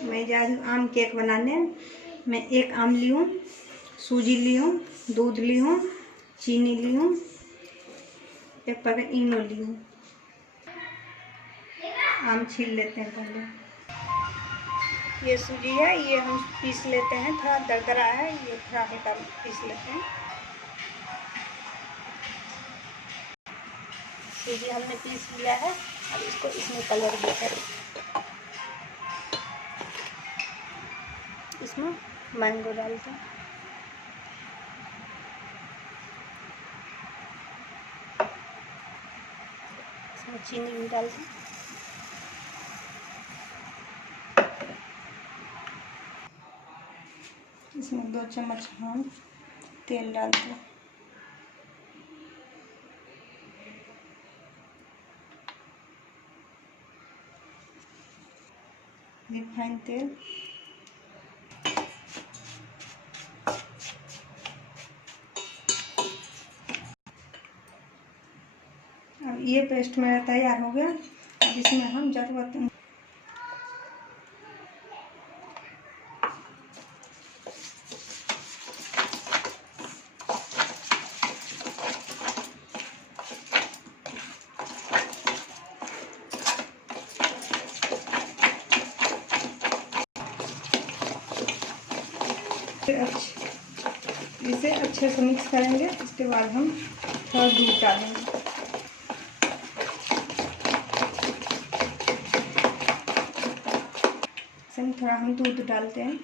मैं जा रही हूँ आम केक बनाने। मैं एक आम ली हूँ, सूजी ली हूँ, दूध ली हूँ, चीनी ली हूँ, एक पैकेट इनो ली हूँ। आम छील लेते हैं पहले। ये सूजी है, ये हम पीस लेते हैं, थोड़ा दरदरा है, ये थोड़ा हल्का पीस लेते हैं। सूजी हमने पीस लिया है, अब इसको इसमें कलर देकर इसमें मैंगो डालते हैं। इसमें चीनी भी डालते हैं। इसमें 2 चम्मच हम तेल डालते हैं। रिफाइन तेल, अब ये पेस्ट मेरा तैयार हो गया। अब इसमें हम ज़रूरत इसे अच्छे से मिक्स करेंगे। इसके बाद हम थोड़ा दूध डालेंगे। इसमें थोड़ा हम दूध डालते हैं।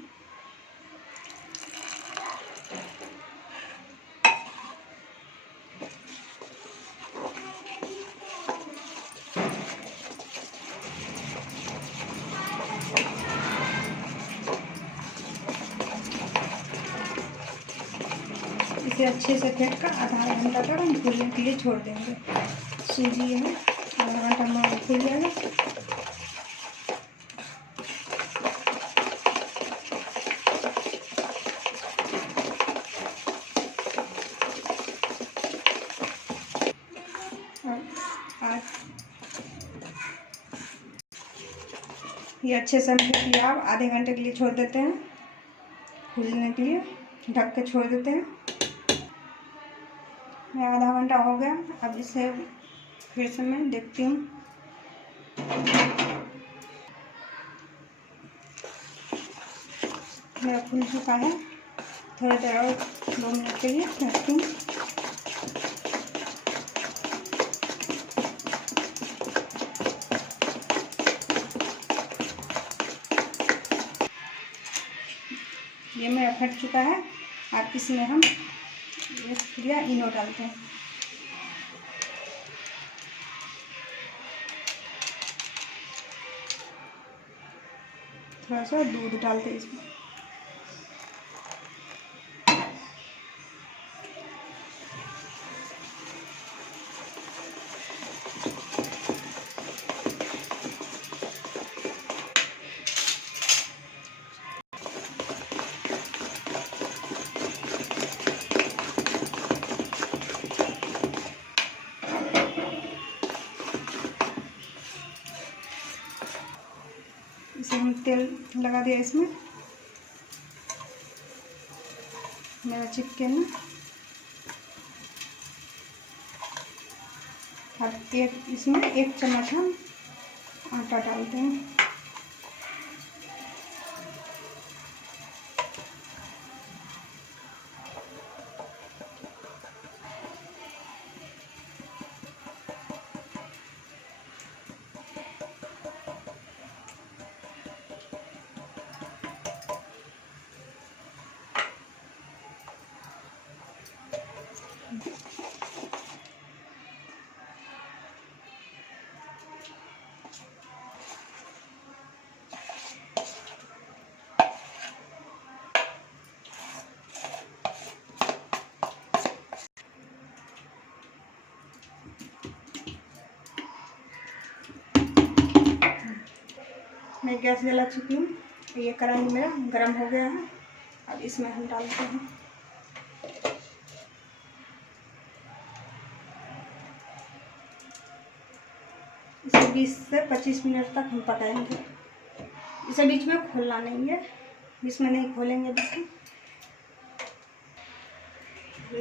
इसे अच्छे से फेंट कर आधा घंटा तक हम फूलने के लिए छोड़ देंगे। सूजी है, आधा घंटा में फूल जाएगा। ये अच्छे से हम फेंट लिया। अब आधे घंटे के लिए छोड़ देते हैं फूलने के लिए, ढक के छोड़ देते हैं। आधा घंटा हो गया। अब इसे फिर से मैं देखती हूँ। मेरा फूल चुका है। थोड़ी देर और 2 मिनट के लिए रखती हूँ। ये मेरा फट चुका है। अब इसमें हम ये इनो डालते हैं। थोड़ा सा दूध डालते हैं इसमें। इसे हम तेल लगा दिया इसमें। मेरा चिपके ना। अब इसमें 1 चम्मच हम आटा डालते हैं। मैं गैस जला चुकी हूँ। ये कढ़ाई मेरा गरम हो गया है। अब इसमें हम डालते हैं। इसे 20 से 25 मिनट तक हम पकाएंगे। इसे बीच में खोलना नहीं है, बीच में नहीं खोलेंगे बीच में।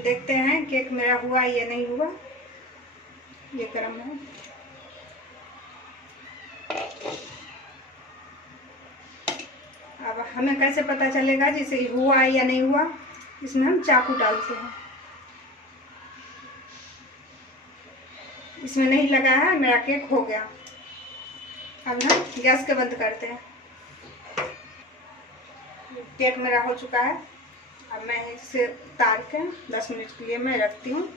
देखते हैं केक मेरा हुआ या नहीं हुआ। ये गर्म है। अब हमें कैसे पता चलेगा जैसे हुआ या नहीं हुआ? इसमें हम चाकू डालते हैं। इसमें नहीं लगा है, मेरा केक हो गया। अब हम गैस के बंद करते हैं। केक मेरा हो चुका है। अब मैं इसे उतार के 10 मिनट के लिए मैं रखती हूँ।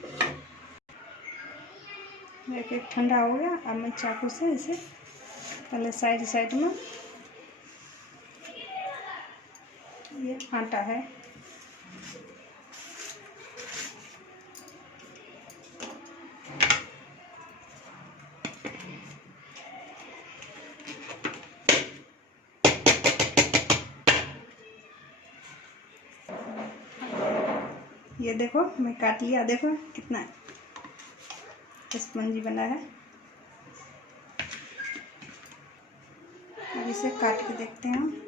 मेरा केक ठंडा हो गया। अब मैं चाकू से इसे पहले साइड साइड में, ये आटा है, ये देखो मैं काट लिया। देखो कितना स्पंजी बना है। अब इसे काट के देखते हैं हम।